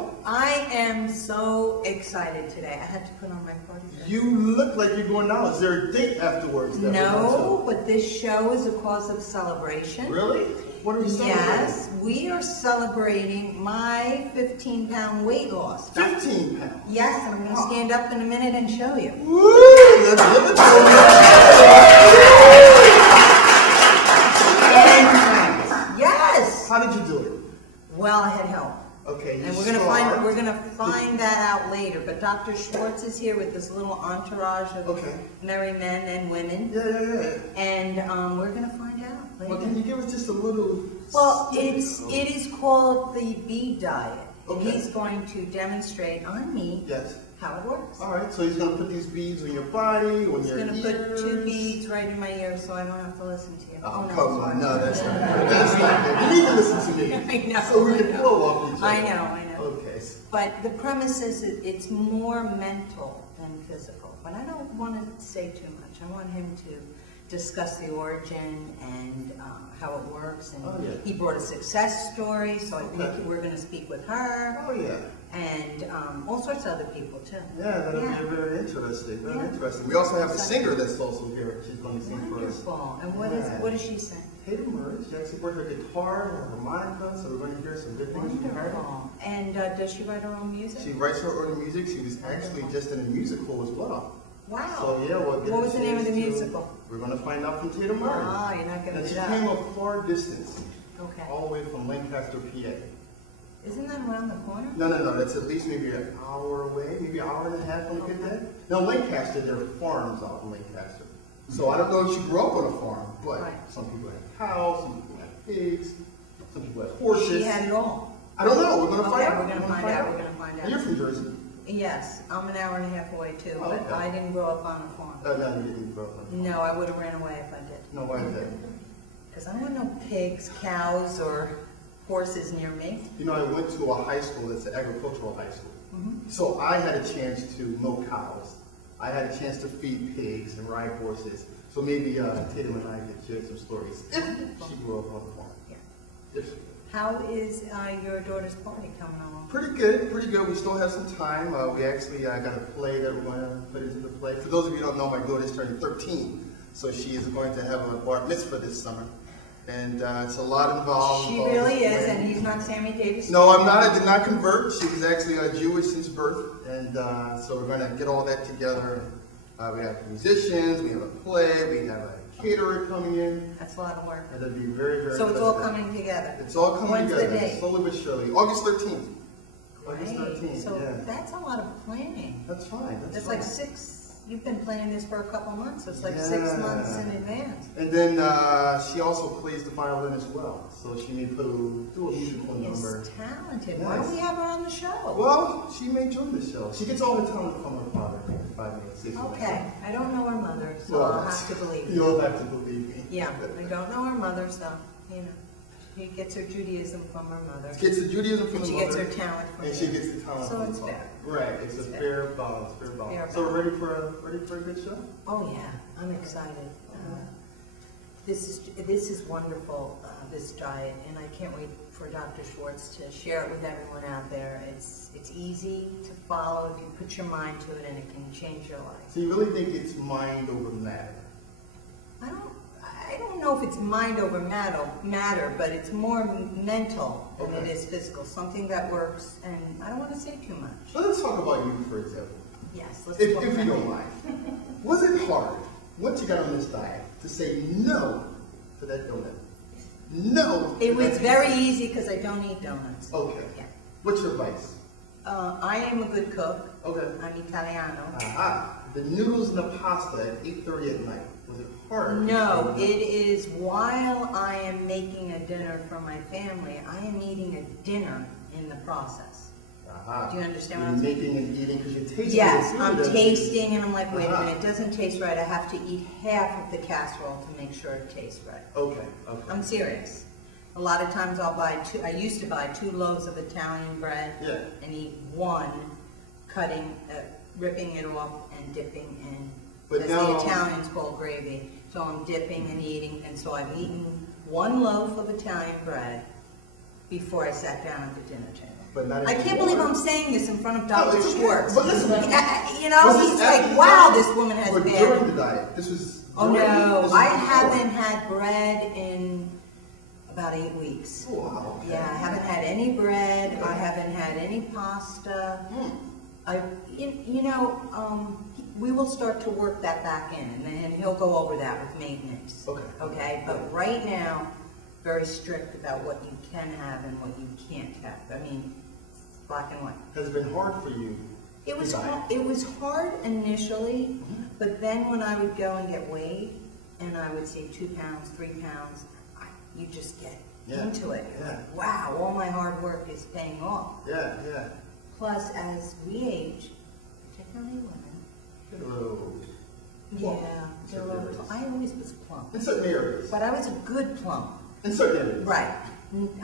show? I am so excited today. I had to put on my party dress. You look like you're going out. Is there a date afterwards? No, but this show is a cause of celebration. Really? What are we celebrating? Yes, we are celebrating my 15-pound weight loss. 15 pounds? Yes, and I'm going to stand up in a minute and show you. Woo! Let's give it to me. Yes! How did you do it? Well, I had help. Okay, and we're gonna find that out later. But Dr. Schwartz is here with this little entourage of merry men and women. Yeah. And we're gonna find out later. Well, can you give us just a little? Well, it is called the bee diet. Okay. And he's going to demonstrate on me how it works. All right, so he's going to put these beads on your body, on your ears. He's going to put 2 beads right in my ear so I don't have to listen to you. Oh, no, come on. No, that's not good. That's not good. You need to listen to me. I know. So we can flow off each other. I know. Okay. But the premise is that it's more mental than physical. But I don't want to say too much. I want him to discuss the origin and how it works. And he brought a success story, so I think we're going to speak with her. Oh, yeah. And all sorts of other people, too. Yeah, that'll be very interesting. Very interesting. We also have a singer that's also here. She's going to sing for us. Wonderful. And what does she sing? Tatum Murray. She actually brought her guitar and her harmonica, so we're going to hear some good things from her. And does she write her own music? She writes her own music. She was actually just in a musical as well. Wow. So yeah, what was the name of the musical? We're going to find out from Tatum Murray. Ah, you're not going to do that. She came a far distance. Okay. All the way from Lancaster, PA. Isn't that around the corner? No. That's at least maybe an hour away, maybe an hour and a half on a good day. Now, Lancaster, there are farms out in Lancaster. So I don't know if she grew up on a farm, but some people have cows, some people have pigs, some people have horses. She had it all. I don't know. We're going to find out. We're going to find out. We're going to find out. You're from Jersey. Yes, I'm an hour and a half away too, but I didn't grow up on a farm. No, you didn't grow up on a farm. No, I would have ran away if I did. No, why is that? Because I don't want no pigs, cows, or horses near me. You know, I went to a high school that's an agricultural high school. So I had a chance to milk cows. I had a chance to feed pigs and ride horses. So maybe Tatum and I could share some stories if she grew up on a farm. Yeah. How is your daughter's party coming along? Pretty good, pretty good. We still have some time. We actually got a play that we're going to put into the play. For those of you who don't know, my daughter's turning 13. So she is going to have a bar mitzvah this summer. And it's a lot involved. She really is, and he's not Sammy Davis? No, I'm not. I did not convert. She was actually Jewish since birth. And so we're going to get all that together. We have musicians, we have a play, we have a caterer coming in. That's a lot of work. And it'll be very, very So it's all coming together? It's all coming together. When's the date? Slowly but surely. August 13th. August 13th, so that's a lot of planning. That's fine. That's like you've been planning this for a couple months, so it's like 6 months in advance. And then she also plays the violin as well, so she may do a musical number. She's talented. Why don't we have her on the show? Well, she may join the show. She gets all the talent from her father. Okay, I don't know her mother, so I'll have to believe you. You'll have to believe me. Yeah, I don't know her mother, so, you know. She gets her Judaism from her mother. She gets the Judaism from the mother. She gets her talent from And she gets the talent from the father. So it's fair. Right, it's a fair balance, So we're ready for a good show? Oh yeah, I'm excited. This is wonderful, this diet, and I can't wait for Dr. Schwartz to share it with everyone out there. It's easy to follow if you put your mind to it, and it can change your life. So you really think it's mind over matter? I don't know if it's mind over matter, but it's more mental than it is physical. Something that works, and I don't want to say too much. So let's talk about you, for example. Yes, if you don't mind. Was it hard, once you got on this diet, to say no to that donut? No. It was very easy because I don't eat donuts. Okay. Yeah. What's your advice? I am a good cook. Okay. I'm Italiano. The noodles and the pasta at 8:30 at night. Was it hard? No, it is while I am making a dinner for my family, I am eating a dinner in the process. Do you understand what I'm saying? You're making and eating because you're tasting. Yes, I'm tasting and I'm like, wait a minute, it doesn't taste right. I have to eat half of the casserole to make sure it tastes right. Okay. I'm serious. A lot of times I'll buy I used to buy 2 loaves of Italian bread and eat one, ripping it off and dipping in, as the Italians call gravy. So I'm dipping and eating, and so I've eaten 1 loaf of Italian bread before I sat down at the dinner table. but not I can't believe I'm saying this in front of Dr. it's okay. Schwartz. But listen, you know, he's like, wow, this woman has or bad. during the diet? This was. Oh during, no, this I was haven't had bread in about 8 weeks. Oh, wow. Okay. Yeah, I haven't had any bread. I haven't had any pasta. We will start to work that back in, and then he'll go over that with maintenance. Okay. Okay, but right now, very strict about what you can have and what you can't have. I mean, it's black and white. Has it been hard for you? It was hard initially, but then when I would go and get weighed, and I would say 2 pounds, 3 pounds, you just get into it. Yeah. Like, wow, all my hard work is paying off. Yeah, yeah. Plus, as we age, particularly women, Get a little. they're a little, I always was plump. In certain areas. But I was a good plump. In certain areas. Right.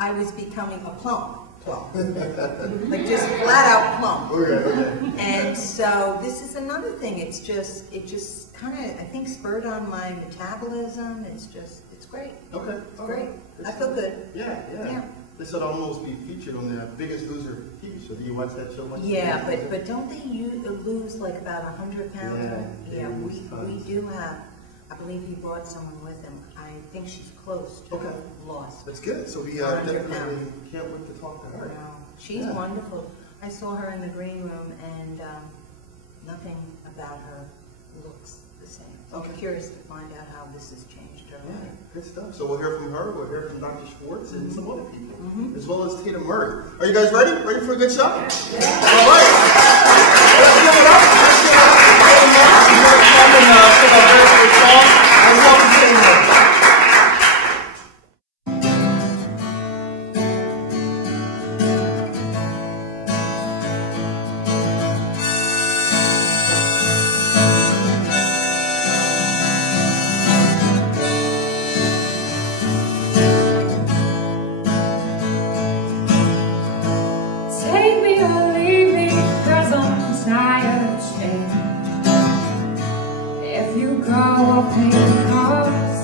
I was becoming a plump. Like just flat out plump. Okay. And so this is another thing. It just kind of, I think, spurred on my metabolism. It's great. Okay. It's great. I feel good. Yeah. This would almost be featured on the Biggest Loser TV show. Do you watch that show much? Yeah, but don't they lose like about 100 pounds? Yeah, we do have. I believe he brought someone with him. I think she's close to lost. That's good. So we definitely can't wait to talk to her. Wow. She's wonderful. I saw her in the green room, and nothing about her looks the same. So I'm curious to find out how this has changed her life. Good stuff. So we'll hear from her, we'll hear from Dr. Schwartz and some other people, as well as Tatum Murray. Are you guys ready? Ready for a good show? Yeah. All right. Let's give it up. Tatum Murray. She's going to come and sing our very first song. Let's welcome Tatum Murray. Take me or leave me, 'cause I'm tired of change. If you go, I'll pay the cost.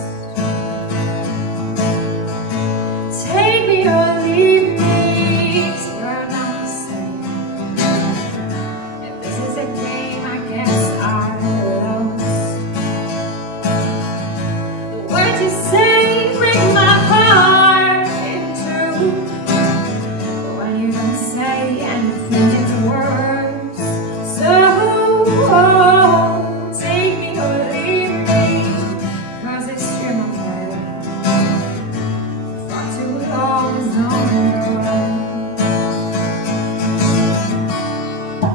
Take me or leave me, 'cause we're not the same. If this is a game, I guess I lost. The words you say break my heart in two. When you don't say anything, it's worse. So take me or leave me, 'cause it's in my head. Far too long is on the road.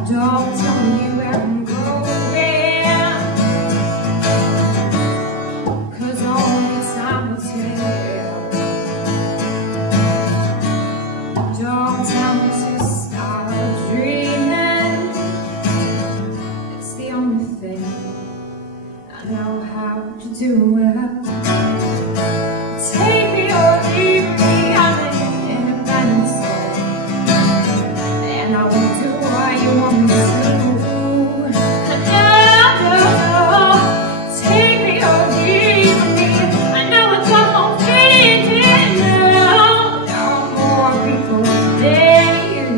Don't tell me where I'm going, 'cause only time will tell. Don't tell me to stop dreaming. It's the only thing I know how to do well. Take me or leave me, I'm an independent soul, and I won't do what you want me to. No, take me or leave me. I know it's all I'm thinking now. No more people than you.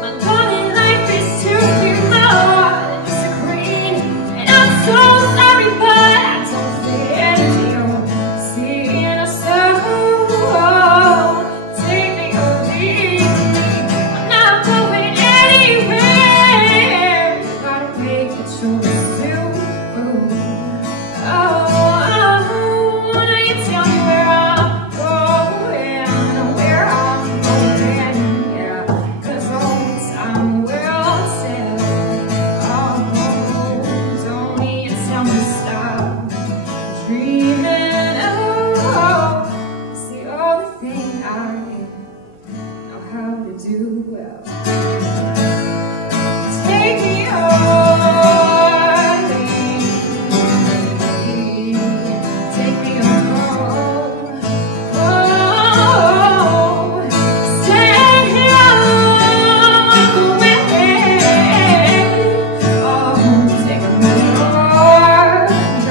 My goal in life is to be more than just a queen, and I'm so sorry, but I don't fit you. Seeing a soul, take me or leave me. I'm not going anywhere. You gotta make a choice to go. Now you tell me where I'm going, where I'm going, yeah. 'Cause only time will tell. Only you tell me stop dreaming. It's the only thing I know how to do well. Take me or leave me. Take me or stay here with me. Take me or go.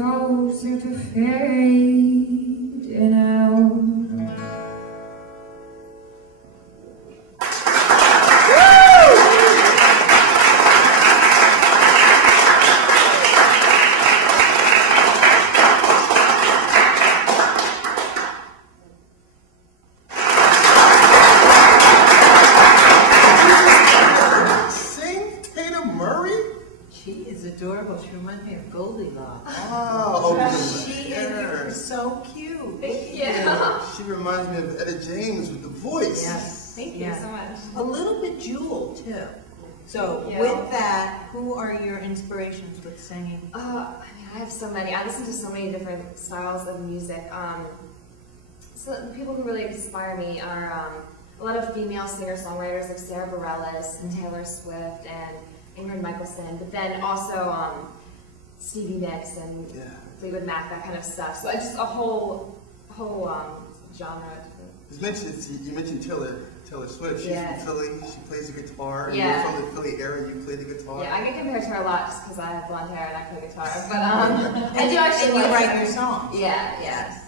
closer to fading out. Adorable. She reminds me of Goldilocks. Oh, she is so cute. Thank you. She reminds me of Etta James with the voice. Yes. Thank you so much. A little bit Jewel too. So Yeah. with that, who are your inspirations with singing? I mean, I have so many. I listen to so many different styles of music. So the people who really inspire me are a lot of female singer-songwriters like Sarah Bareilles and Taylor Swift and Ingrid Michaelson, but then also Stevie Nicks and Fleetwood Mac, that kind of stuff. So just a whole genre. You mentioned Taylor Swift. She's from Philly. She plays the guitar. And Yeah. you're from the Philly area. You play the guitar. Yeah, I get compared to her a lot just because I have blonde hair and I play guitar. But I do actually. And you like write her. your songs. Yeah, Yes.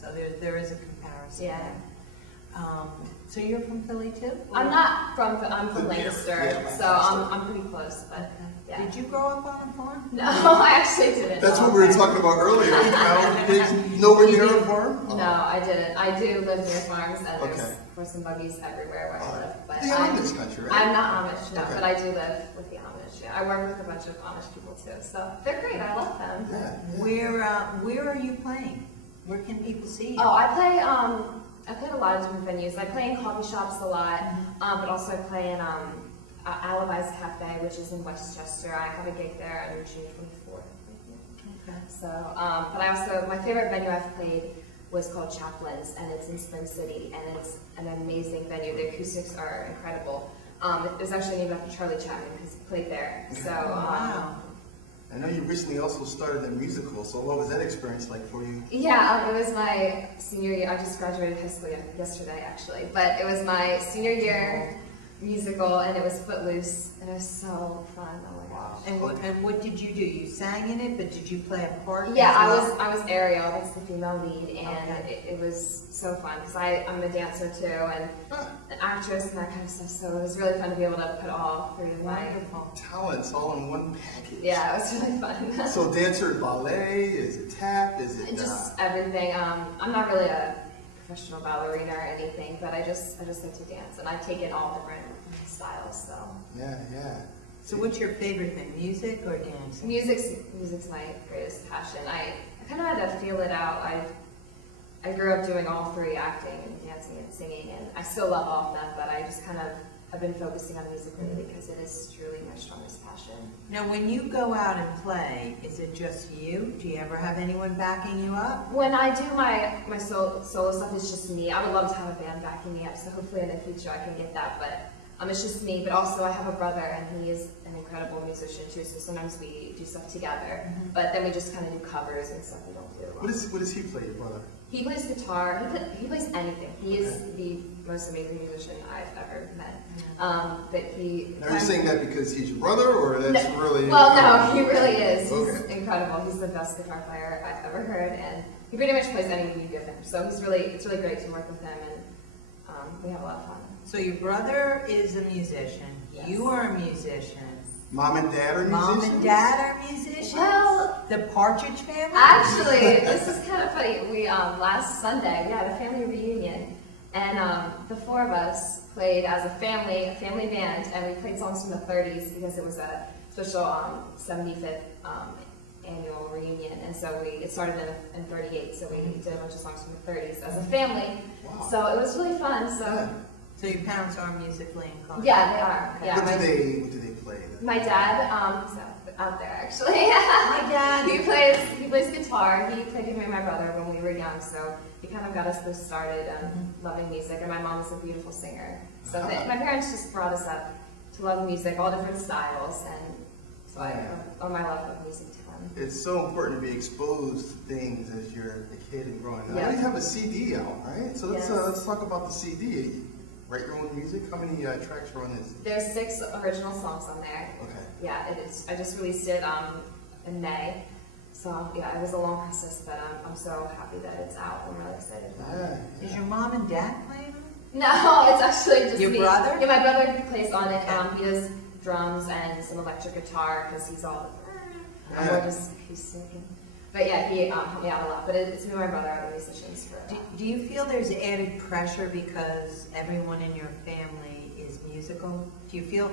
So there is a comparison. Yeah. There. So you're from Philly too? I'm not from. I'm from Lancaster, Yeah, so I'm pretty close. But yeah. Did you grow up on a farm? No, I actually didn't. That's what we were talking about earlier. Nowhere near a farm? No, I didn't. I do live near farms, and there's horse and buggies everywhere where I live. But The Amish country, right? I'm not Amish, no, but I do live with the Amish. Yeah, I work with a bunch of Amish people too, so they're great. I love them. Where are you playing? Where can people see you? Oh, I play at a lot of different venues. I play in coffee shops a lot, but also I play in Alibi's Cafe, which is in Westchester. I have a gig there on June 24th. Okay. So, but I also, my favorite venue I've played was called Chaplin's, and it's in Spring City, and it's an amazing venue. The acoustics are incredible. It was actually named after Charlie Chapman because he played there. So, Wow. I know you recently also started a musical, so what was that experience like for you? yeah, it was my senior year. I just graduated high school yesterday, actually, but it was my senior year musical, and it was Footloose, and it was so fun. Oh my gosh! And what did you do? You sang in it, but did you play a part? Yeah, as well? I was Ariel. That's the female lead, and it was so fun because I'm a dancer too, and an actress and that kind of stuff. So it was really fun to be able to put all three of my Talents all in one package. Yeah, it was really fun. So dancer, ballet, is it tap, is it just everything. I'm not really a professional ballerina or anything, but I just like to dance, and I take in all different styles. So yeah. So what's your favorite thing, music or dancing? Music's my greatest passion. I kind of had to feel it out. I grew up doing all three, acting and dancing and singing, and I still love all of them, but I just kind of have been focusing on music lately because it is truly my strongest passion. Now, when you go out and play, is it just you? Do you ever have anyone backing you up? When I do my solo stuff, it's just me. I would love to have a band backing me up, so hopefully in the future I can get that, but it's just me. But also I have a brother, and he is an incredible musician too, so sometimes we do stuff together, but then we just kind of do covers and stuff we don't do. What does he play, your brother? He plays guitar. He plays anything. He is the most amazing musician I've ever met. But he. Now you're saying that because he's your brother, or that's really? Well, no, he really is. He's Okay. incredible. He's the best guitar player I've ever heard, and he pretty much plays anything you give him. So it's really great to work with him, and we have a lot of fun. So your brother is a musician. Yes. You are a musician. Mom and dad are Mom musicians? and dad are musicians? Well, the Partridge Family? Actually, this is kind of funny. We last Sunday we had a family reunion, and the four of us played as a family band, and we played songs from the 30s because it was a special 75th annual reunion, and so it started in 38, so we did a bunch of songs from the 30s as a family. Wow. So it was really fun. So your parents are musically inclined? Yeah, they are. Yeah. What do they play? My dad, he's out there actually. My dad. He plays guitar. He played with me and my brother when we were young, so he kind of got us both started loving music. And my mom is a beautiful singer, so my parents just brought us up to love music, all different styles, and so I owe my love of music to them. It's so important to be exposed to things as you're a kid and growing up. Yeah. Now you have a CD out, right? So Yes. let's talk about the CD. Write your own music? How many tracks are on this? There's 6 original songs on there. Okay. Yeah, it is. I just released it in May. So yeah, it was a long process, but I'm so happy that it's out. I'm really excited about it. Is your mom and dad playing? No, it's actually just your me. brother? Yeah, my brother plays on it. He does drums and some electric guitar because he's all more just acoustic. But yeah, he helped me out a lot. But it's me and my brother are the musicians for it. Do you feel there's added pressure because everyone in your family is musical? Do you feel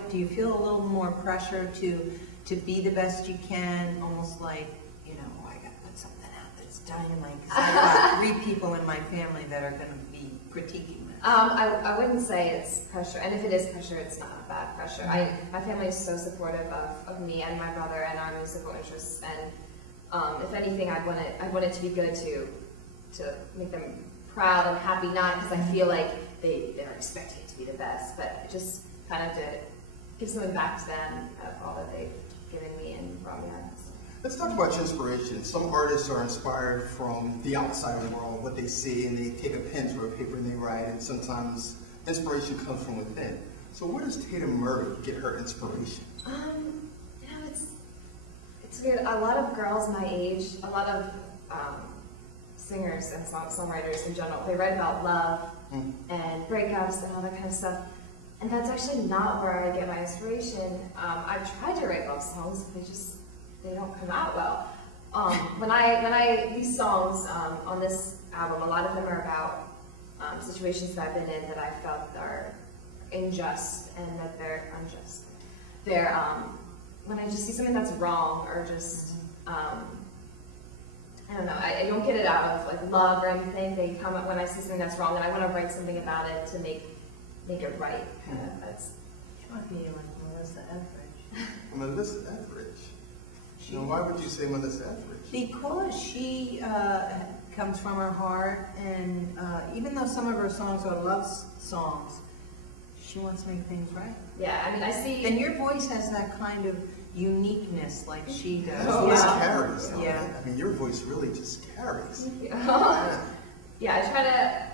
a little more pressure to be the best you can, almost like, you know, oh, I got to put something out that's dynamite because I've got 3 people in my family that are going to be critiquing this? I wouldn't say it's pressure, and if it is pressure, it's not bad pressure. My family is so supportive of me and my brother and our musical interests, and if anything, I want it to be good to make them proud and happy, not because I feel like they're expecting it to be the best, but just kind of to give something back to them of all that they've given me and brought me up. Let's talk about your inspiration. Some artists are inspired from the outside world, what they see, and they take a pen to a paper and they write, and sometimes inspiration comes from within. So where does Tatum Murray get her inspiration? You know, it's weird. A lot of girls my age, a lot of singers and songwriters in general, they write about love and breakups and all that kind of stuff. And that's actually not where I get my inspiration. I've tried to write love songs, but they don't come out well. These songs on this album, a lot of them are about situations that I've been in that I felt are unjust and that they're unjust. They're when I just see something that's wrong or just I don't know, I don't get it out of like love or anything. They come up when I see something that's wrong, and I want to write something about it to make it right. Kind of. That's. It might be like Melissa Etheridge. Melissa Etheridge. Now, why would you say Melissa Etheridge? Because she comes from her heart, and even though some of her songs are love songs, she wants to make things right. Yeah, I mean, I see. And your voice has that kind of uniqueness, like she does. Your voice carries. Yeah. I mean, your voice really just carries. Yeah, I try to.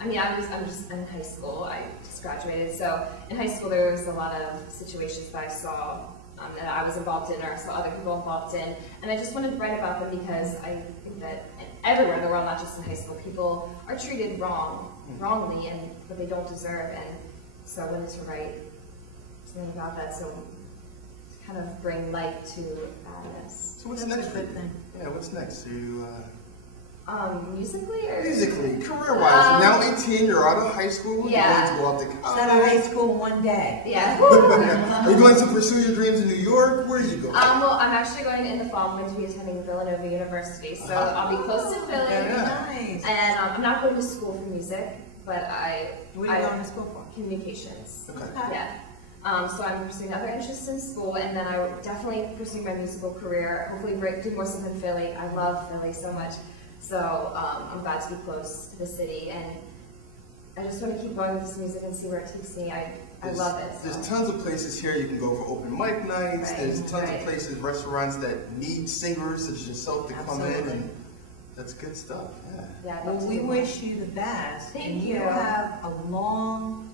I mean, I'm just in high school. I just graduated, so in high school there was a lot of situations that I saw that I was involved in, or I saw other people involved in, and I just wanted to write about them because I think that everywhere in the world, not just in high school, people are treated wrongly, and what they don't deserve, and so I wanted to write something about that, so to kind of bring light to madness. So what's next for you? Yeah, what's next? Are you musically or musically, career-wise? Now 18, you're out of high school. Yeah. You're going to go off to college. Out of high school one day. Yeah. Are you going to pursue your dreams in New York? Where are you going? Well, I'm actually going in the fall. I'm going to be attending Villanova University, so I'll be close to Philly. Very nice. And I'm not going to school for music, but What are you going to school for? Communications. Okay. Yeah. So I'm pursuing other interests in school, and then I would definitely pursue my musical career. Hopefully, do more stuff in Philly. I love Philly so much. So I'm glad to be close to the city, and I just want to keep going with this music and see where it takes me. I love it. So. There's tons of places here you can go for open mic nights. Right, There's tons of places, restaurants that need singers such as yourself to come in, and that's good stuff. Yeah. Well, we wish you the best. Thank you. You have a long,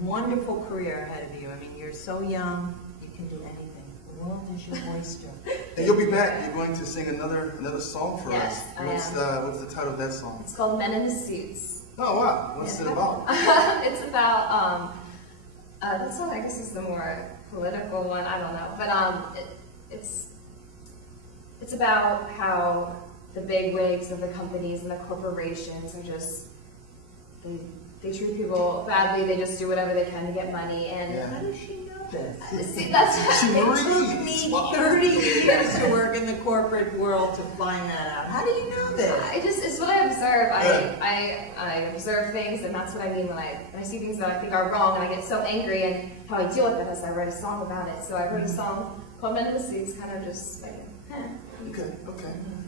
wonderful career ahead of you. I mean, you're so young, you can do anything. The world is your oyster. And you'll be back. You're going to sing another song for us. Yes, What's the title of that song? It's called Men in the Suits. Oh wow! What's it about? It's about that song. I guess is the more political one. I don't know, but it's about how the big wigs of the companies and the corporations are just they treat people badly. They just do whatever they can to get money. And how does she know this? See, that's it took me 30 years to work in the corporate world to find that out. How do you know this? It's what I observe. I observe things, and that's what I mean when I see things that I think are wrong, and I get so angry. And how I deal with it is I write a song about it. So I wrote a song called Men in the Suits, kind of just like, Okay.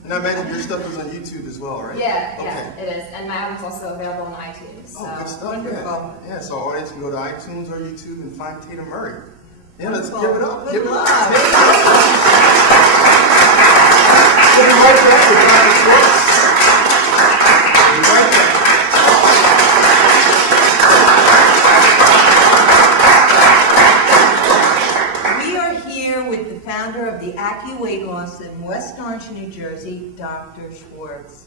And I imagine your stuff is on YouTube as well, right? Yeah, it is. And my album's also available on iTunes. So. Oh, good stuff. Wonderful. Yeah, so our audience can go to iTunes or YouTube and find Tatum Murray. Yeah, let's Wonderful. give it up. Good Give it luck. up. We'll be right back with Dr. Schwartz. We'll be right back. We are here with the founder of the Act Accu Weight Loss in West Orange, New Jersey, Dr. Schwartz,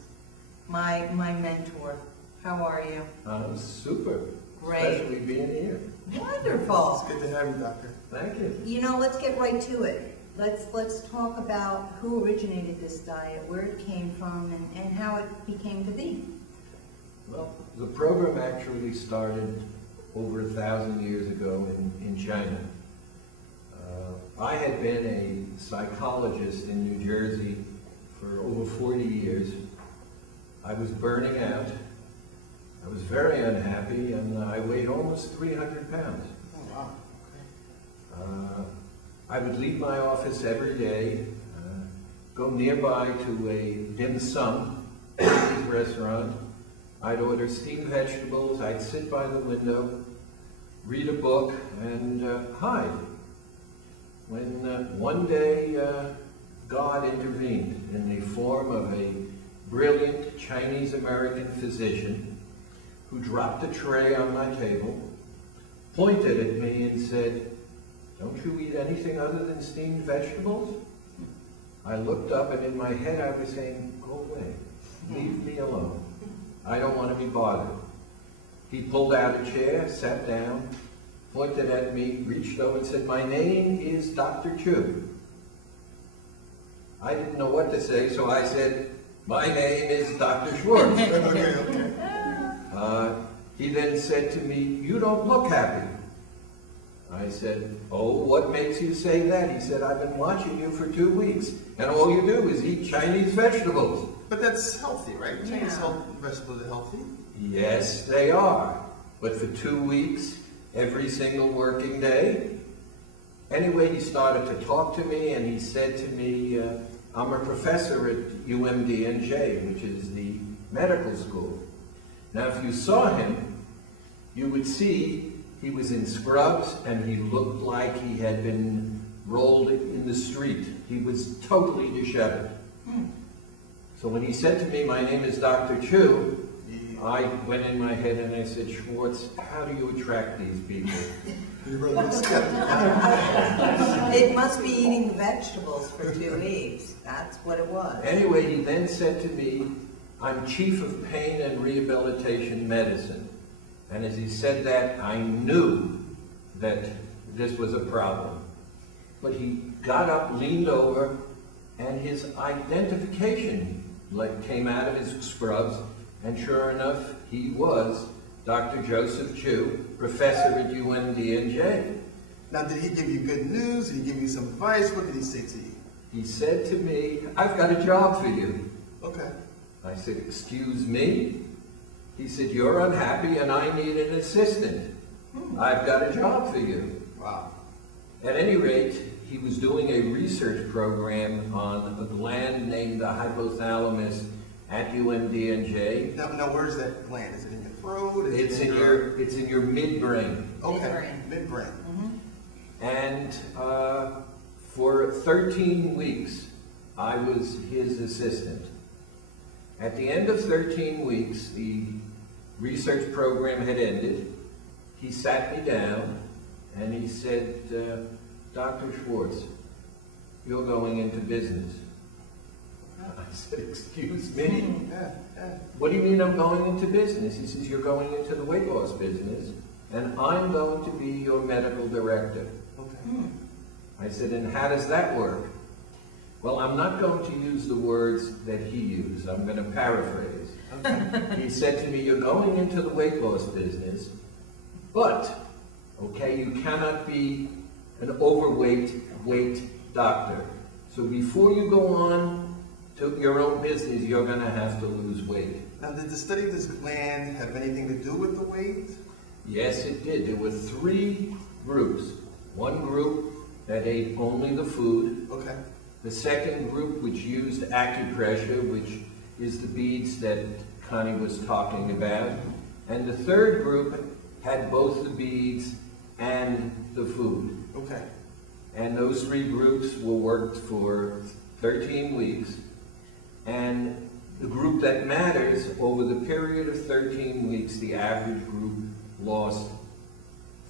my mentor. How are you? I'm super. Great. Especially being here. Wonderful. It's good to have you, Doctor. Thank you. You know, let's get right to it. Let's talk about who originated this diet, where it came from, and how it became to be. Well, the program actually started over 1,000 years ago in China. I had been a psychologist in New Jersey for over 40 years. I was burning out. I was very unhappy, and I weighed almost 300 pounds. Oh, wow. I would leave my office every day, go nearby to a dim sum Chinese restaurant. I'd order steamed vegetables, I'd sit by the window, read a book, and hide. When one day God intervened in the form of a brilliant Chinese-American physician who dropped a tray on my table, pointed at me and said, "Don't you eat anything other than steamed vegetables?" I looked up, and in my head I was saying, "Go away, leave me alone. I don't want to be bothered." He pulled out a chair, sat down, pointed at me, reached over and said, "My name is Dr. Chu." I didn't know what to say, so I said, "My name is Dr. Schwartz." Okay. He then said to me, "You don't look happy." I said, "Oh, what makes you say that?" He said, "I've been watching you for 2 weeks, and all you do is eat Chinese vegetables." But that's healthy, right? Chinese vegetables are healthy. Yes, they are. But for 2 weeks, every single working day. Anyway, he started to talk to me, and he said to me, I'm a professor at UMDNJ, which is the medical school. Now, if you saw him, you would see he was in scrubs, and he looked like he had been rolled in the street. He was totally disheveled. So when he said to me, "My name is Dr. Chu," I went in my head and I said, "Schwartz, how do you attract these people?" It must be eating vegetables for 2 weeks. That's what it was. Anyway, he then said to me, "I'm chief of pain and rehabilitation medicine." And as he said that, I knew that this was a problem. But he got up, leaned over, and his identification came out of his scrubs, and sure enough, he was Dr. Joseph Chu, professor at UMDNJ. Now, did he give you good news? Did he give you some advice? What did he say to you? He said to me, "I've got a job for you." Okay. I said, "Excuse me?" He said, "You're unhappy and I need an assistant. I've got a job for you." Wow. At any rate, he was doing a research program on a gland named the hypothalamus at UMDNJ. Now, where's that gland? Is it in your throat? It's in your midbrain. Okay. Midbrain. And for 13 weeks, I was his assistant. At the end of 13 weeks, the research program had ended. He sat me down and he said, "Dr. Schwartz, you're going into business." I said, "Excuse me?" "What do you mean I'm going into business?" He says, "You're going into the weight loss business, and I'm going to be your medical director." Okay. I said, "And how does that work?" "Well, I'm not going to use the words that he used. I'm going to paraphrase." Okay. He said to me, "You're going into the weight loss business, but, okay, you cannot be an overweight doctor. So before you go on to your own business, you're going to have to lose weight." Now, did the study of this gland have anything to do with the weight? Yes, it did. There were 3 groups. One group that ate only the food. Okay. The second group, which used acupressure, which is the beads that Connie was talking about. And the third group had both the beads and the food. Okay. And those 3 groups were worked for 13 weeks. And the group that matters, over the period of 13 weeks, the average group lost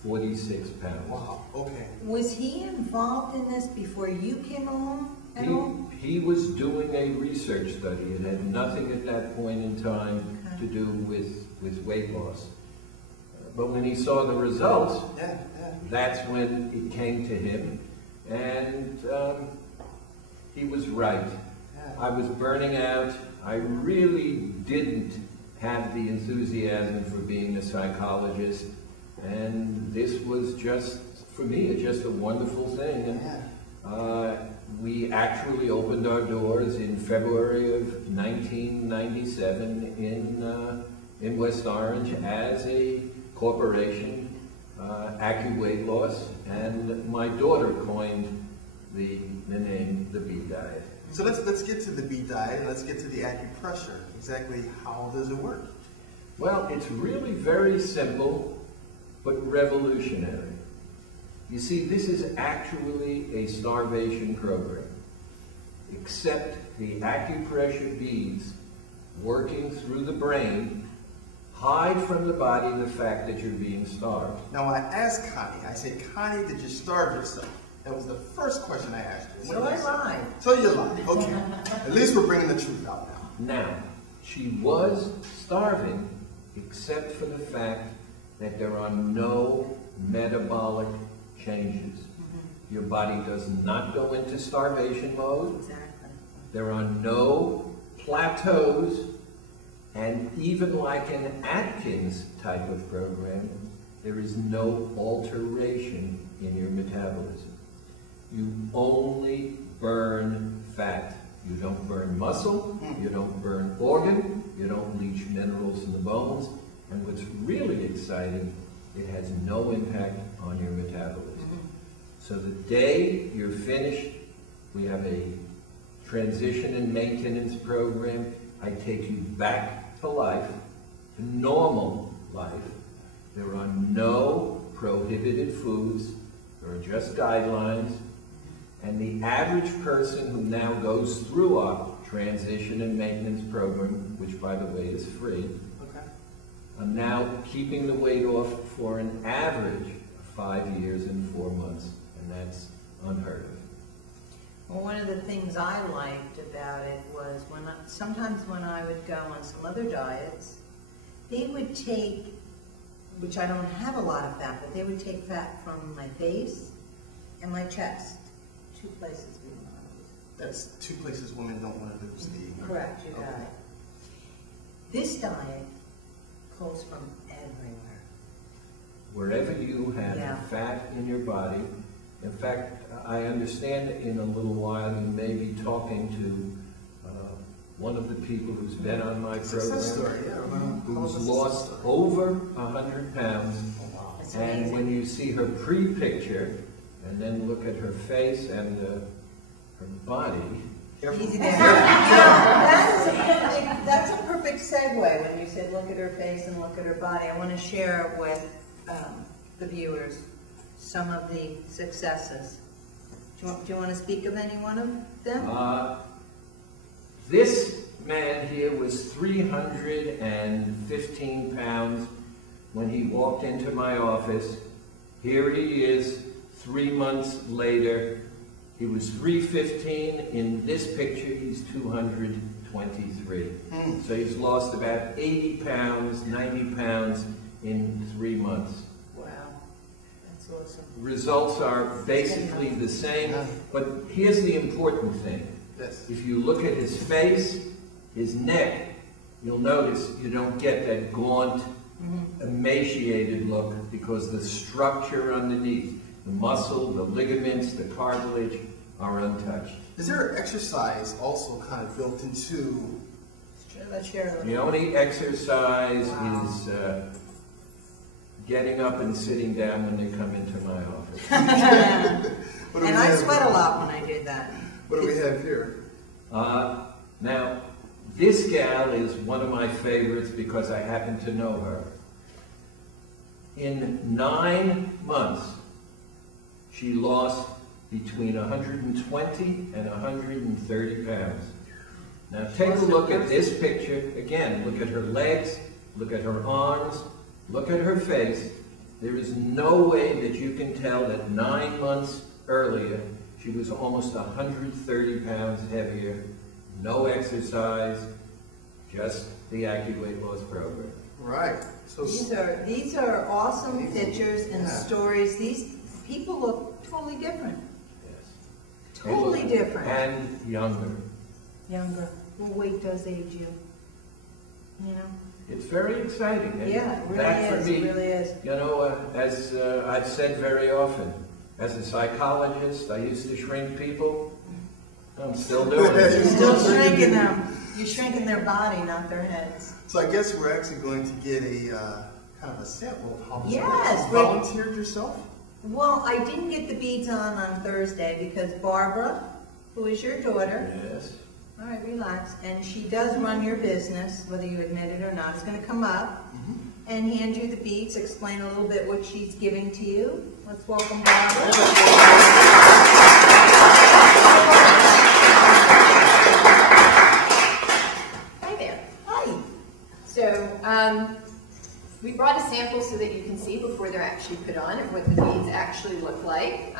46 pounds. Wow. Okay. Was he involved in this before you came along? at all? He was doing a research study. It had nothing at that point in time to do with weight loss. But when he saw the results, that's when it came to him. And he was right. I was burning out. I really didn't have the enthusiasm for being a psychologist. And this was just, for me, just a wonderful thing. And we actually opened our doors in February of 1997 in West Orange as a corporation, AccuWeight Loss, and my daughter coined the name, the B diet. So let's get to the B diet, and let's get to the acupressure. Exactly how does it work? Well, it's really very simple, but revolutionary. You see, this is actually a starvation program, except the acupressure beads working through the brain hide from the body the fact that you're being starved. Now, I asked Connie, I said, Connie, did you starve yourself? That was the first question I asked her. So I lied. So you lied, okay. At least we're bringing the truth out now. Now, she was starving, except for the fact that there are no metabolic changes. Your body does not go into starvation mode. Exactly. There are no plateaus, and even like an Atkins type of program, there is no alteration in your metabolism. You only burn fat. You don't burn muscle, you don't burn organ, you don't leach minerals in the bones, and what's really exciting, it has no impact on your metabolism. So the day you're finished, we have a transition and maintenance program. I take you back to life, to normal life. There are no prohibited foods, there are just guidelines. And the average person who now goes through our transition and maintenance program, which by the way is free, are now keeping the weight off for an average of 5 years and 4 months, and that's unheard of. Well, one of the things I liked about it was sometimes when I would go on some other diets, they would take, which I don't have a lot of fat, but they would take fat from my face and my chest. 2 places we want to lose. That's 2 places women don't want to lose the... Correct, you got it. This diet pulls from everywhere. Wherever you have fat in your body, in fact, I understand in a little while you may be talking to one of the people who's been on my program, story, who's lost over 100 pounds, and when you see her pre-picture, and then look at her face and her body. Easy there. That's a perfect segue when you said look at her face and look at her body. I want to share with the viewers some of the successes. Do you want to speak of any one of them? This man here was 315 pounds when he walked into my office. Here he is 3 months later. He was 315. In this picture, he's 223. So he's lost about 80 pounds, 90 pounds in 3 months. Wow, that's awesome. Results are basically the same, but here's the important thing. If you look at his face, his neck, you'll notice you don't get that gaunt, emaciated look because the structure underneath, the muscle, the ligaments, the cartilage are untouched. Is there exercise also kind of built into... Let's share a little. The only exercise is getting up and sitting down when they come into my office. And I sweat a lot when I do that. What do we have here? Now, this gal is one of my favorites because I happen to know her. In 9 months, she lost between 120 and 130 pounds. Now take a look at this picture. Again, look at her legs, look at her arms, look at her face. There is no way that you can tell that 9 months earlier She was almost 130 pounds heavier, no exercise, just the AccuWeight loss program. Right. So These are awesome pictures and Yeah. stories. These people look totally different. Yes. Totally different. And younger. Younger. Well, weight does age you. You know? It's very exciting. And Yeah, it really that for is. me, It really is. You know, as I've said very often, as a psychologist, I used to shrink people. I'm still doing You're it. still shrinking them. You're shrinking their body, not their heads. So I guess we're actually going to get a kind of a sample of how this Yes, works. You volunteered yourself? Well, I didn't get the beads on Thursday because Barbara, who is your daughter, Yes. all right, relax, and she does run your business, whether you admit it or not, is going to come up and hand you the beads, explain a little bit what she's giving to you. Let's welcome Barbara. Hi there. Hi. So we brought a sample so that you can see before they're actually put on and what the beads actually look like.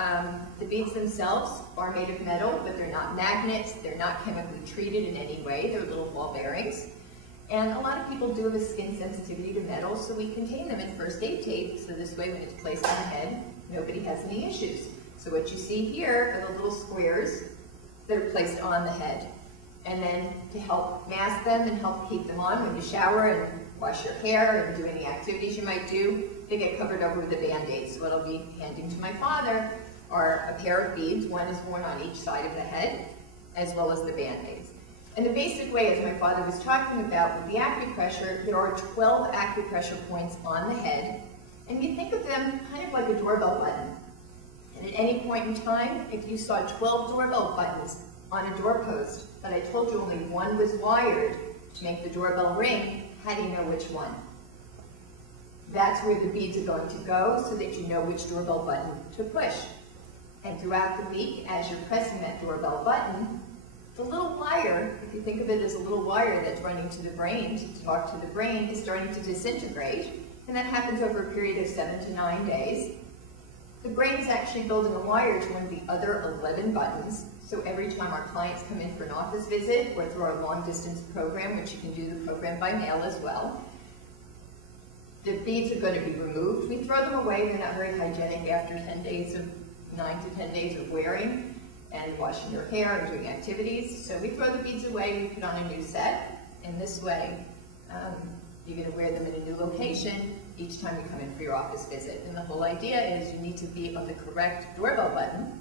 The beads themselves are made of metal, but they're not magnets. They're not chemically treated in any way. They're little ball bearings. And a lot of people do have a skin sensitivity to metal, so we contain them in first aid tape, so this way when it's placed on the head, nobody has any issues. So what you see here are the little squares that are placed on the head. And then to help mask them and help keep them on when you shower and wash your hair and do any activities you might do, they get covered over with a Band-Aid. So what I'll be handing to my father are a pair of beads. One is worn on each side of the head, as well as the Band-Aids. And the basic way, as my father was talking about, with the acupressure, there are 12 acupressure points on the head, and you think of them kind of like a doorbell button. And at any point in time, if you saw 12 doorbell buttons on a doorpost, but I told you only one was wired to make the doorbell ring, how do you know which one? That's where the beads are going to go, so that you know which doorbell button to push. And throughout the week, as you're pressing that doorbell button, the little wire, if you think of it as a little wire that's running to the brain to talk to the brain, is starting to disintegrate, and that happens over a period of 7 to 9 days. The brain is actually building a wire to one of the other 11 buttons, so every time our clients come in for an office visit or through our long-distance program, which you can do the program by mail as well, the beads are going to be removed. We throw them away. They're not very hygienic after 10 days of 9 to 10 days of wearing and washing your hair and doing activities. So we throw the beads away, we put on a new set. In this way, you're going to wear them in a new location each time you come in for your office visit. And the whole idea is you need to be on the correct doorbell button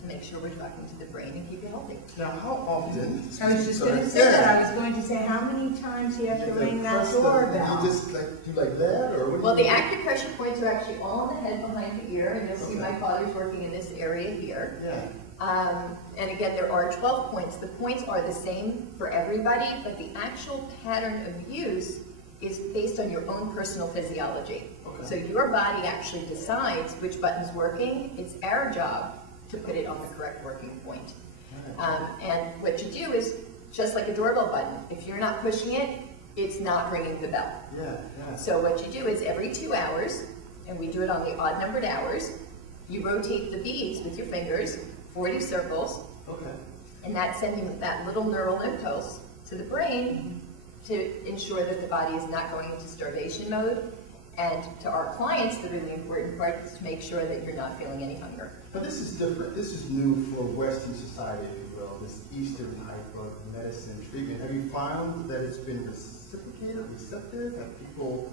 to make sure we're talking to the brain and keep you healthy. Now, how often? I was just going to say that. I was going to say, how many times do you have to ring that doorbell? You just do like that, or what? Well, the acupressure points are actually all on the head behind the ear, and you'll see my father's working in this area here. Yeah. And again, there are 12 points. The points are the same for everybody, but the actual pattern of use is based on your own personal physiology. Okay. So your body actually decides which button's working. It's our job to put it on the correct working point. And what you do is, just like a doorbell button, if you're not pushing it, it's not ringing the bell. Yeah, yeah. So what you do is every 2 hours, and we do it on the odd numbered hours, you rotate the beads with your fingers, 40 circles, Okay. and that's sending that little neural impulse to the brain to ensure that the body is not going into starvation mode. And to our clients, the really important part is to make sure that you're not feeling any hunger. But this is different. This is new for Western society, if you will, this Eastern type of medicine treatment. Have you found that it's been reciprocated, receptive? Have people,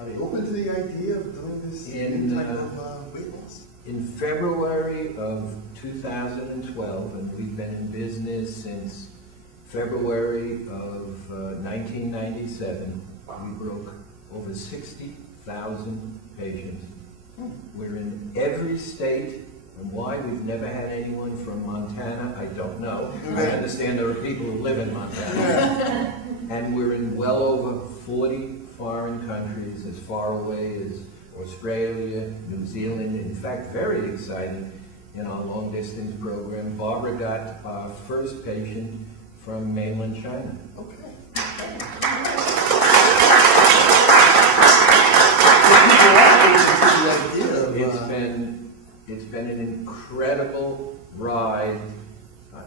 are they open to the idea of doing this new type of weight loss? In February of 2012, and we've been in business since February of 1997, we broke over 60,000 patients. We're in every state, and why we've never had anyone from Montana, I don't know. I understand there are people who live in Montana. And we're in well over 40 foreign countries, as far away as Australia, New Zealand. In fact, very exciting in our long-distance program. Barbara got our first patient from mainland China. Okay. It's been an incredible ride.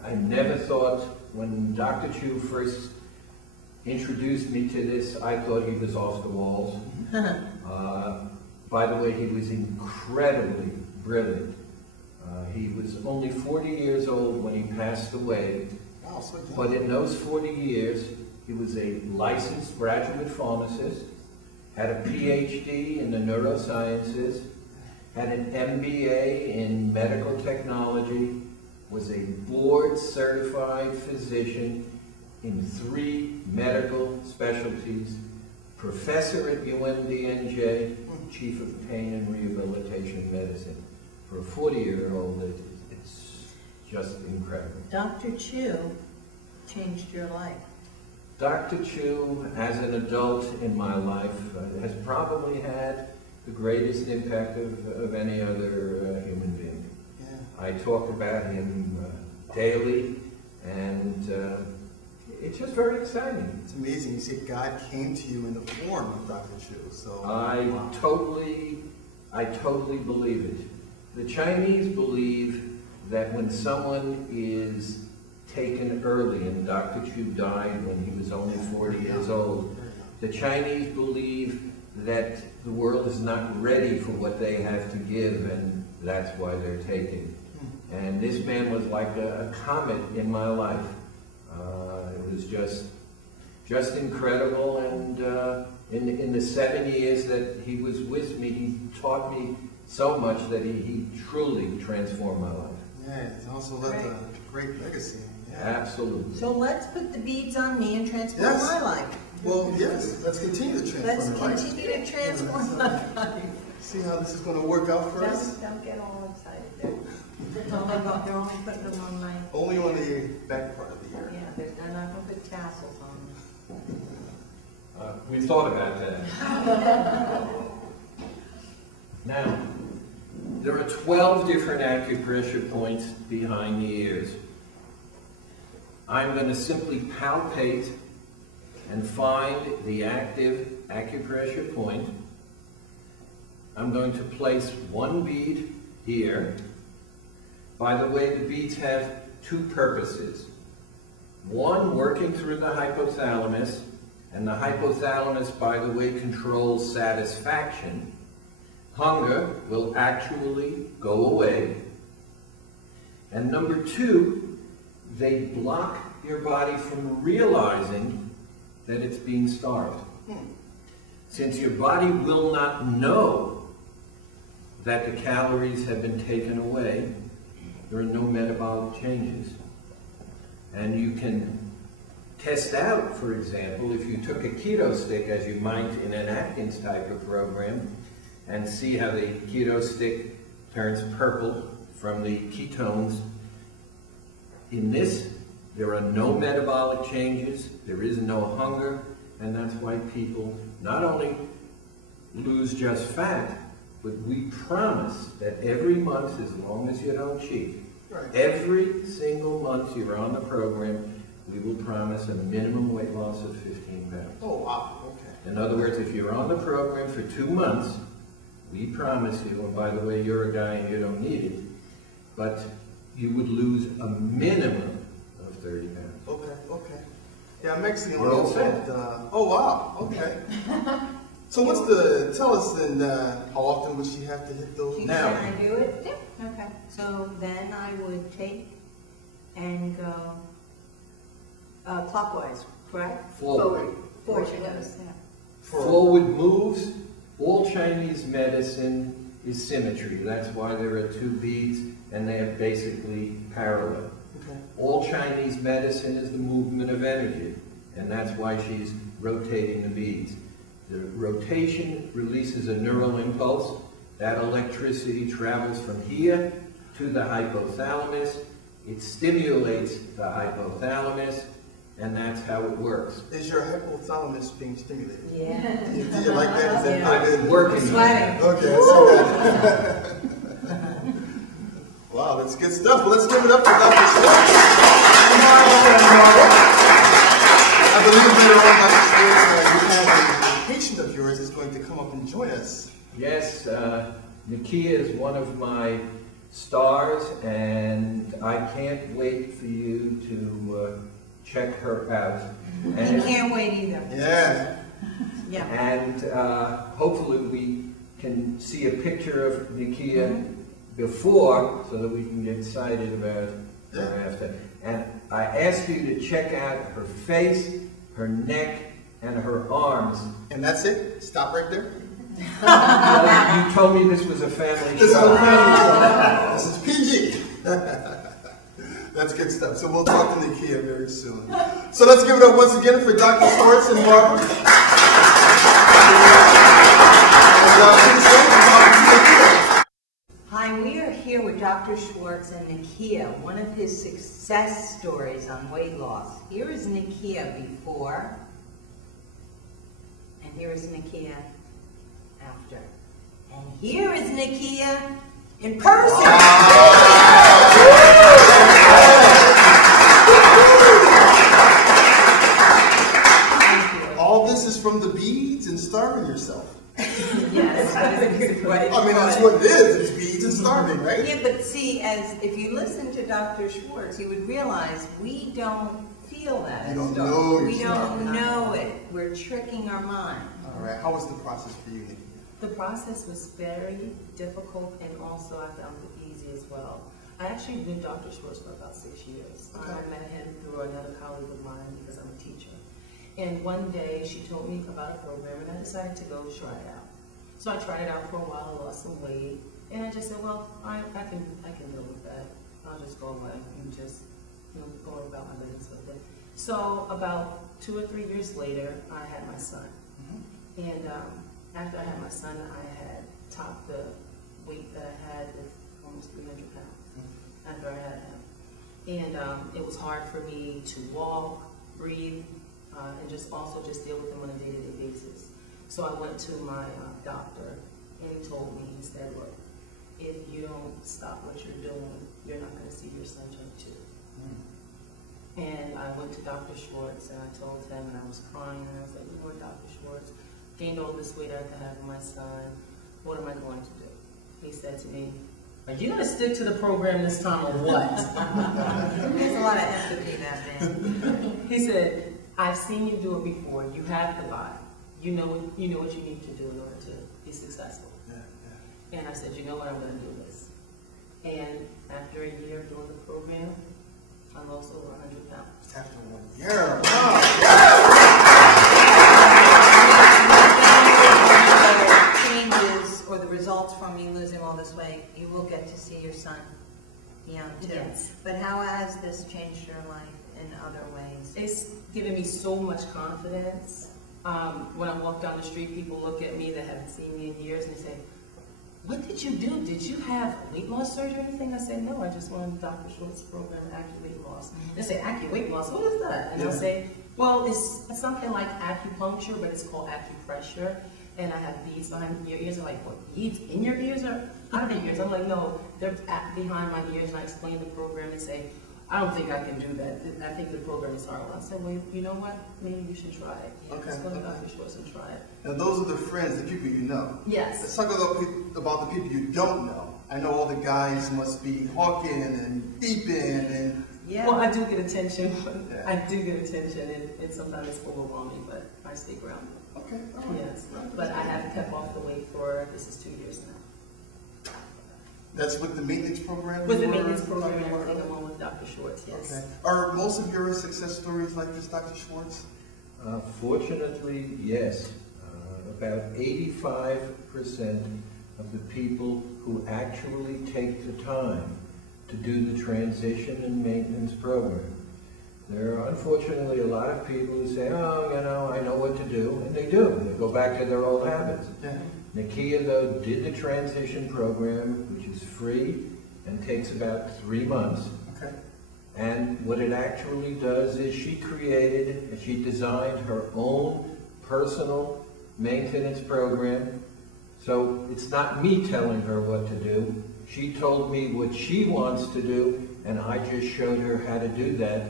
I never thought, when Dr. Chu first introduced me to this, I thought he was off the walls. By the way, he was incredibly brilliant. He was only 40 years old when he passed away. Wow, so young. But in those 40 years, he was a licensed graduate pharmacist, had a PhD in the neurosciences, had an MBA in medical technology, was a board-certified physician in 3 medical specialties, professor at UMDNJ, chief of pain and rehabilitation medicine. For a 40-year-old, it's just incredible. Dr. Chu changed your life. Dr. Chu, as an adult in my life, has probably had the greatest impact of any other human being. Yeah. I talk about him daily, and it's just very exciting. It's amazing. You say God came to you in the form of Dr. Chu. So I totally believe it. The Chinese believe that when someone is taken early, and Dr. Chu died when he was only 40 years old, the Chinese believe that the world is not ready for what they have to give, and that's why they're taken. And this man was like a comet in my life. It was just incredible, and in the 7 years that he was with me, he taught me so much that he truly transformed my life. yeah, it's also left a great legacy. Yeah. Absolutely. So let's put the beads on me and transform Yes. my life. Well, yes, let's continue to transform Let's your life. continue to transform my life. See how this is going to work out for us? Don't get all excited there. They're only putting them on my, Only on the back part of the year. yeah, they're not going to put tassels on them. We thought about that. Now, there are 12 different acupressure points behind the ears. I'm going to simply palpate and find the active acupressure point. I'm going to place one bead here. By the way, the beads have 2 purposes. One, working through the hypothalamus, and the hypothalamus, by the way, controls satisfaction. Hunger will actually go away. And number 2, they block your body from realizing that it's being starved. Since your body will not know that the calories have been taken away, there are no metabolic changes. And you can test out, for example, if you took a keto stick, as you might in an Atkins type of program, and see how the keto stick turns purple from the ketones. In this, there are no metabolic changes, there is no hunger, and that's why people not only lose just fat, but we promise that every month, as long as you don't cheat, every single month you're on the program, we will promise a minimum weight loss of 15 pounds. Oh, wow, okay. In other words, if you're on the program for 2 months, we promise you, and by the way, you're a guy and you don't need it, but you would lose a minimum of 30 pounds. Okay, okay. Yeah, I'm actually We're all set. oh, wow, okay. So what's tell us then, how often would she have to hit those? Can Now- I do it? Yeah. Okay. So then I would take and go clockwise, correct? Forward. Forward. Yes, yeah. Forward moves. All Chinese medicine is symmetry. That's why there are 2 beads, and they are basically parallel. Okay. All Chinese medicine is the movement of energy, and that's why she's rotating the beads. The rotation releases a neural impulse. That electricity travels from here to the hypothalamus. It stimulates the hypothalamus, and that's how it works. Is your hypothalamus being stimulated? Yeah. Do you like that? Is that Yeah. good? I'm working on Sweating. that. Okay, I see that. Wow, that's good stuff. Well, let's give it up for Dr. Schwartz. I believe later on, Dr. Schwartz, you have a patient of yours is going to come up and join us. Yes, Nakia is one of my stars, and I can't wait for you to check her out. I can't wait either. Yeah. Yeah. And hopefully we can see a picture of Nikia before, so that we can get excited about her after. And I ask you to check out her face, her neck, and her arms. And that's it? Stop right there? You told me this was a family This is show. a family show. This is PG. That's good stuff. So we'll talk to Nikia very soon. So let's give it up once again for Dr. Schwartz and Barbara. Hi, we are here with Dr. Schwartz and Nikia, one of his success stories on weight loss. Here is Nikia before, and here is Nikia after. And here is Nikia in person. All this is from the beads and starving yourself. Yes, I mean, that's what it is. It's beads and starving, right? Yeah, but see, if you listen to Dr. Schwartz, you would realize we don't feel that. You don't know We you're starving. don't know it. We're tricking our mind. All right. How was the process for you, Nikia? The process was very difficult, and also I found it easy as well. I actually knew Dr. Schwartz for about 6 years. Okay. I met him through another colleague of mine because I'm a teacher. And one day she told me about a program, and I decided to go try it out. So I tried it out for a while, I lost some weight, and I just said, well, I can deal with that. I'll just go away and just go about my business with it. So about 2 or 3 years later, I had my son. And after I had my son, I had topped the weight that I had with almost 300 pounds after I had him. And it was hard for me to walk, breathe, and just deal with him on a day-to-day basis. So I went to my doctor, and he told me, he said, look, if you don't stop what you're doing, you're not going to see your son turn 2. And I went to Dr. Schwartz, and I told him, and I was crying, and I was like, you know what, Dr. Schwartz, gained all this weight after having my son, what am I going to do? He said to me, are you going to stick to the program this time or what? There's a lot of empathy in that man. He said, I've seen you do it before. You have the body. You know what you need to do in order to be successful. And I said, you know what, I'm going to do this. And after a year of doing the program, I lost over 100 pounds. After 1 year. Wow. Changes or the results from you losing all this weight, you will get to see your son young too. Yes. But how has this changed your life in other ways? It's given me so much confidence. When I walk down the street, people look at me that haven't seen me in years and they say, what did you do? Did you have weight loss surgery or anything? I say, no, I just went on Dr. Schwartz's program, Weight Loss. They say, Weight Loss, what is that? And I'll say, well, it's something like acupuncture, but it's called acupressure. And I have beads behind your ears. They're like, what, beads in your ears or out of your ears? I'm like, no, they're behind my ears. And I explain the program and say, I don't think I can do that. I think the program is hard. I said, well, you know what? Maybe you should try it. Okay. Let's go to Dr. Schwartz and try it. Now, those are the friends, the people you know. Yes. Let's talk about the people you don't know. I know all the guys must be hawking and beeping and... Yeah. Well, I do get attention. Yeah. I do get attention, and sometimes it's overwhelming, but I stay grounded. Okay. All right. Yes. But I have kept off the weight for, this is 2 years now. That's with the maintenance program? With the you were maintenance program and talking about? everything, I'm on with Dr. Schwartz, yes. Okay. Are most of your success stories like this, Dr. Schwartz? Fortunately, yes. About 85% of the people who actually take the time to do the transition and maintenance program. There are unfortunately a lot of people who say, oh, I know what to do, and they do. They go back to their old habits. Yeah. Nikia, though, did the transition program, which is free and takes about 3 months. Okay. And what it actually does is she designed her own personal maintenance program. So it's not me telling her what to do. She told me what she wants to do, and I just showed her how to do that.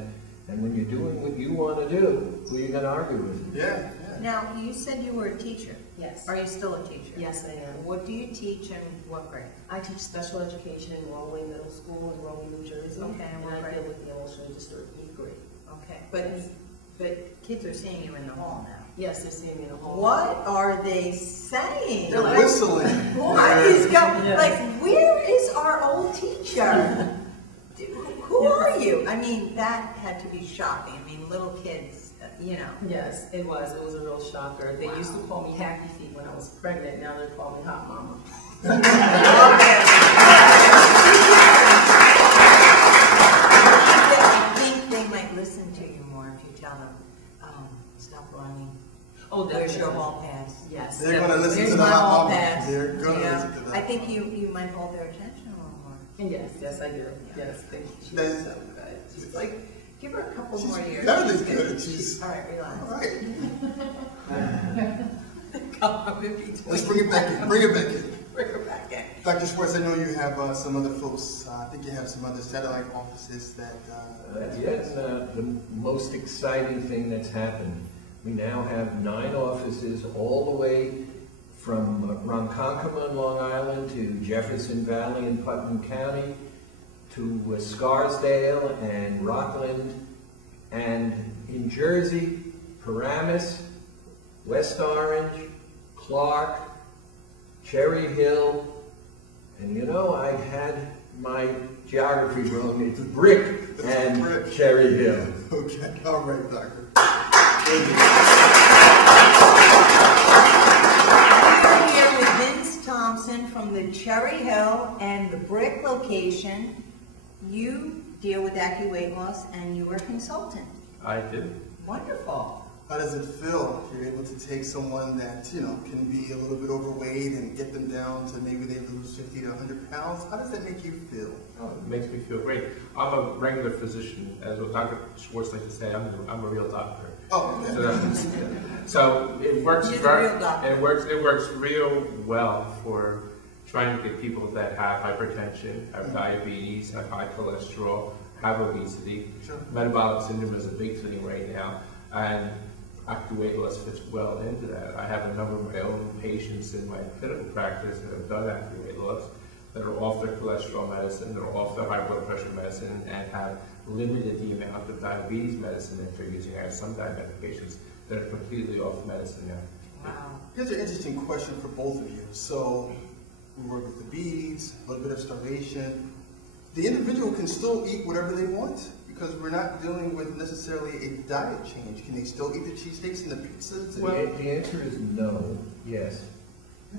And when you're doing what you want to do, who are you going to argue with? Yeah. Now, you said you were a teacher. Yes. Are you still a teacher? Yes, I am. What do you teach and what grade? I teach special education in Romeway Middle School in Romeway, New Jersey. Okay, and what I grade? deal with the emotionally disturbed 8th grade. Okay, but kids are seeing you in the hall now. Yes, they're seeing me in the hall. What are they saying? They're whistling. What is going? Yes. Like, where is our old teacher? Who are you? I mean, that had to be shocking. I mean, little kids, you know. Yes, it was. It was a real shocker. They used to call me Happy Feet when I was pregnant. Now they're calling me Hot Mama. I think they might listen to you more if you tell them, stop running. Oh, There's your definitely. hall pass. Yes. They're going to listen There's to the my hot hall mama. pass. They're going to Yeah. listen to that. I think you might hold their attention a little more. Yes, yes, I do. Yes, thank you. She's Then- so good. Just like, give her a couple She's more years. better than She's good. She's- all right, relax. All right. Come on, in between. Let's bring it back in. Bring it back in. Bring her back in. Dr. Schwartz, I know you have some other folks. I think you have some other satellite offices that. Yes, the most exciting thing that's happened. We now have 9 offices all the way from Ronkonkoma in Long Island to Jefferson Valley in Putnam County to Scarsdale and Rockland, and in Jersey, Paramus, West Orange, Clark, Cherry Hill, and you know, I had my geography wrong. It's Brick and Brick. Cherry Hill. Okay, all right, Doctor. We're here with Vince Thompson from the Cherry Hill and the Brick location. You deal with Acu Weight Loss and you are a consultant. I do. Wonderful. How does it feel if you're able to take someone that, you know, can be a little bit overweight and get them down to maybe they lose 50 to 100 pounds? How does that make you feel? Oh, it makes me feel great. I'm a regular physician, as what Dr. Schwartz likes to say. I'm a real doctor. Oh, okay. So it works. He's a real doctor. It works real well for trying to get people that have hypertension, have diabetes, have high cholesterol, have obesity. Sure. Metabolic syndrome is a big thing right now, and Acu Weight Loss fits well into that. I have a number of my own patients in my clinical practice that have done Acu Weight Loss that are off their cholesterol medicine, they're off their high blood pressure medicine, and have limited the amount of diabetes medicine that they're using. I have some diabetic patients that are completely off medicine now. Wow. Here's an interesting question for both of you. So, we work with the beads, a little bit of starvation. The individual can still eat whatever they want because we're not dealing with necessarily a diet change. Can they still eat the cheesesteaks and the pizzas? The answer is no, yes.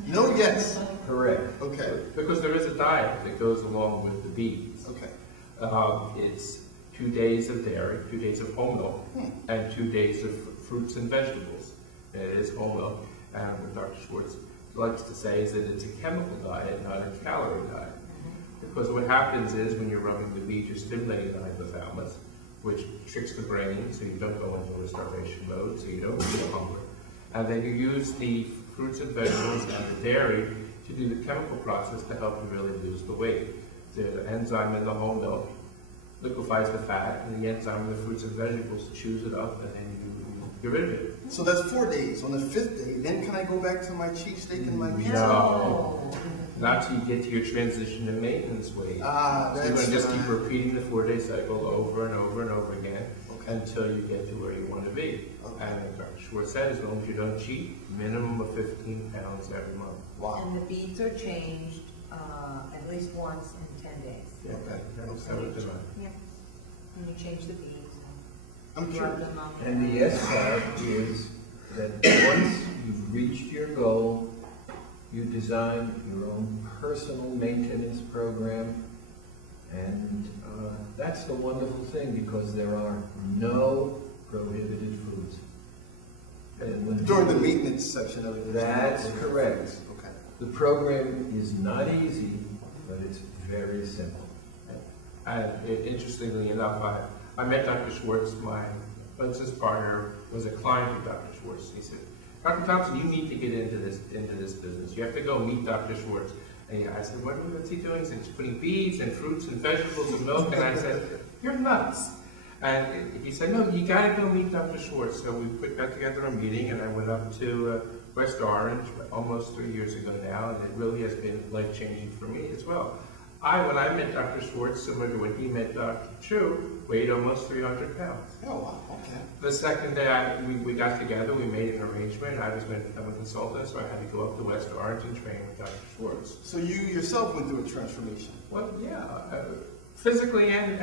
No, yes. Correct. Okay. Because there is a diet that goes along with the beads. Okay. It's 2 days of dairy, 2 days of whole milk, and 2 days of fruits and vegetables. And it is whole milk, and what Dr. Schwartz likes to say is that it's a chemical diet, not a calorie diet. Because what happens is when you're rubbing the beads, you're stimulating the hypothalamus, which tricks the brain so you don't go into a starvation mode, so you don't feel hunger. And then you use the fruits and vegetables and the dairy to do the chemical process to help you really lose the weight. The enzyme in the whole milk liquefies the fat, and the enzyme in the fruits and vegetables chews it up, and then you get rid of it. So that's 4 days. On the 5th day, then can I go back to my cheesesteak and my pizza? No. Not till you get to your transition to maintenance weight. Ah, So you're going that's to just keep right. repeating the 4-day cycle over and over and over again Okay. until you get to where you want to be. Okay. And as Dr. Schwartz said, as long as you don't cheat, minimum of 15 pounds every month. Wow. And the beads are changed at least once in 10 days. Okay. That's how it's done. Yeah. And you change the beads I'm and sure. rub them up. And the yes part is that once you've reached your goal, you design your own personal maintenance program, and that's the wonderful thing because there are no prohibited foods. And when During the maintenance section of it. That's correct. Okay. The program is not easy, but it's very simple. And interestingly enough, I met Dr. Schwartz. My business partner was a client of Dr. Schwartz. He said, Dr. Thompson, you need to get into this business. You have to go meet Dr. Schwartz. And I said, what's he doing? He said, he's putting beads and fruits and vegetables and milk. And I said, you're nuts. And he said, no, you got to go meet Dr. Schwartz. So we got together a meeting, and I went up to West Orange almost 3 years ago now, and it really has been life-changing for me as well. When I met Dr. Schwartz, similar to when he met Dr. Chu, weighed almost 300 pounds. Oh, wow, okay. The second day we got together, we made an arrangement. I was going to become a consultant, so I had to go up to West Orange and train with Dr. Schwartz. So you yourself went through a transformation? Well, yeah, physically and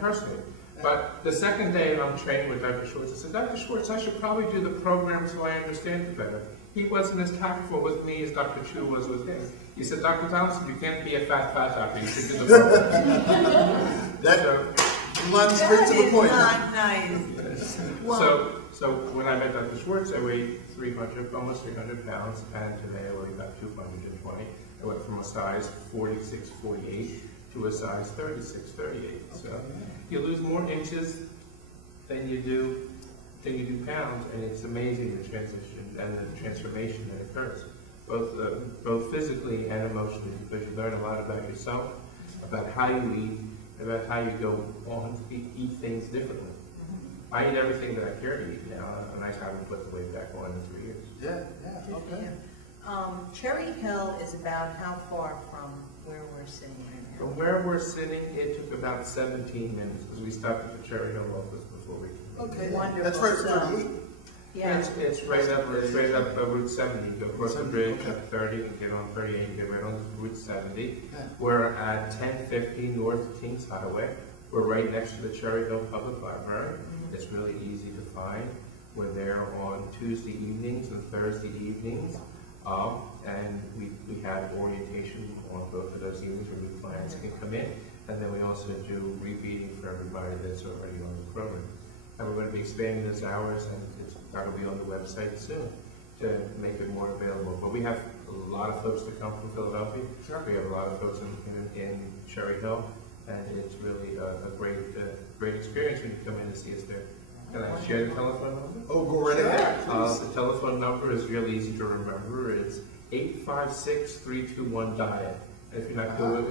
personally. But the second day I'm training with Dr. Schwartz, I said, Dr. Schwartz, I should probably do the program so I understand it better. He wasn't as tactful with me as Dr. Chu was with him. He said, Dr. Thompson, you can't be a fat doctor. You should do the program. Runs straight to the point. Not nice. Yes. Well, So when I met Dr. Schwartz, I weighed almost 300 pounds, and today I weigh about 220. I went from a size 46, 48 to a size 36, 38. So you lose more inches than you do pounds, and it's amazing the transition and the transformation that occurs, both physically and emotionally, because you learn a lot about yourself, about how you eat, about how you go on to eat things differently. I eat everything that I care to eat now, and I haven't put the weight back on in 3 years. Yeah, okay. Cherry Hill is about how far from where we're sitting right now? From where we're sitting, it took about 17 minutes, because we stopped at the Cherry Hill office before we came. Okay, Wonderful. that's right, So, 38. yeah. It's right up Route 70. You go across the bridge at 30 and get on 38 and get right on Route 70. Yeah. We're at 1050 North Kings Highway. We're right next to the Cherry Hill Public Library. It's really easy to find. We're there on Tuesday evenings and Thursday evenings. And we have orientation on both of those evenings where new clients can come in. And then we also do repeating for everybody that's already on the program. And we're going to be expanding those hours, and it's going to be on the website soon to make it more available. But we have a lot of folks that come from Philadelphia. Sure. We have a lot of folks in Cherry Hill, and it's really a great experience when you come in to see us there. Can I share the telephone number? Oh, go right ahead. The telephone number is really easy to remember. It's 856-321-DIET. If you're not good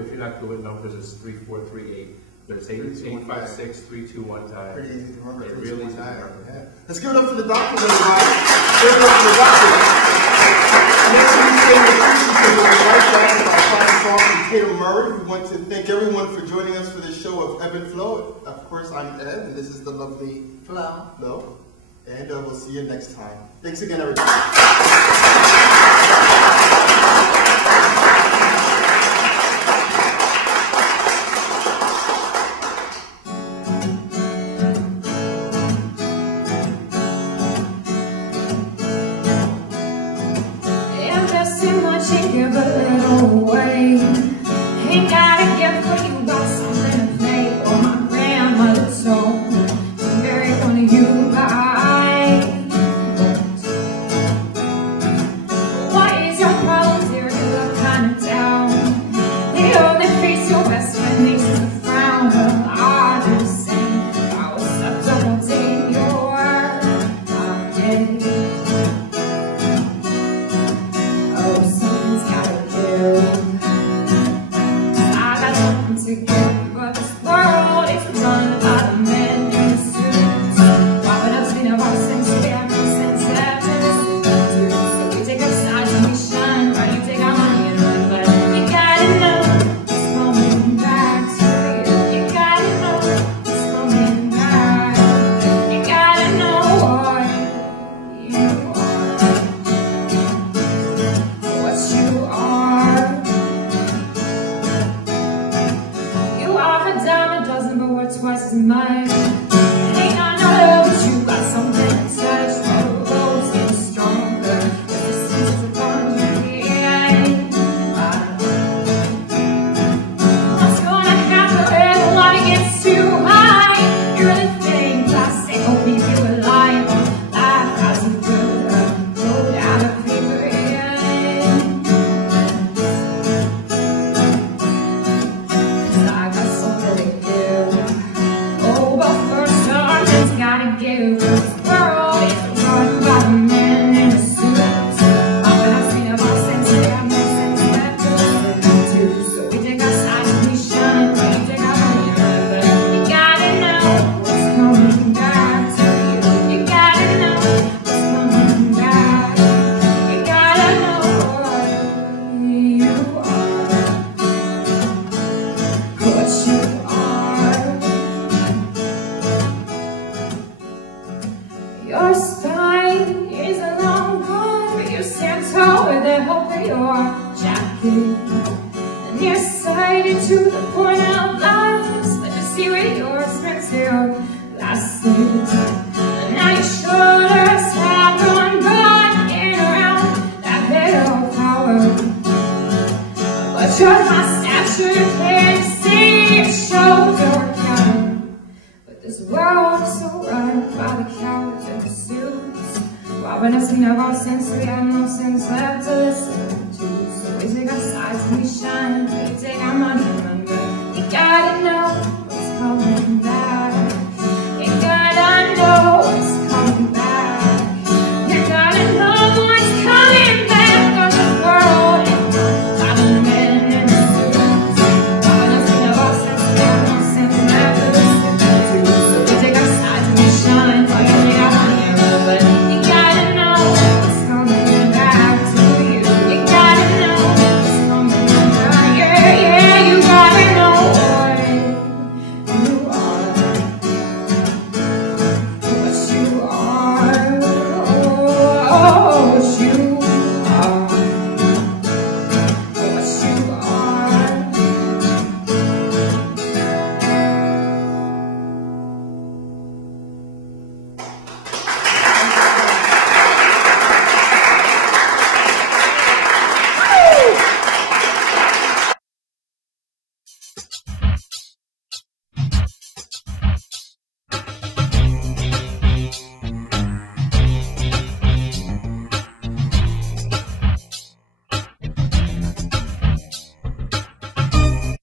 with numbers, it's 3438. But it's 856-321-DIET. Pretty easy to remember. It really is. Yeah. Let's give it up for the doctors, everybody. Give it up for the doctors. Next week, we're right back with our final song from Tatum Murray. We want to thank everyone for joining us for this show of Ebb and Flow. Of course, I'm Ed, and this is the lovely Flo. And we'll see you next time. Thanks again, everybody. Give a little away. Ain't gotta give for you got something to play. Or my grandmother told me to marry one of you guys. What is your problem, dear? You look kind of down. The only face your best friend makes is a frown. Well, I do the same. I was up to one day your word. I did. To give, but this world is run by the men in the suits. Why would us be no more sense? We have no sense after this. So we take our sides and we shine, right? You take our money and run, but you gotta know it's coming back to you. You gotta know it's coming back. You gotta know what you are, what you are. You nearsighted to the point of lies, but to see where yours brings your lasting. And now your shoulders have gone running around that bit of power, but you're my stature, you can't see your shoulder count. But this world is so run by the cowards and the suits, robbing us, we never sense, we have no sense left to listen to. So we take our sides and we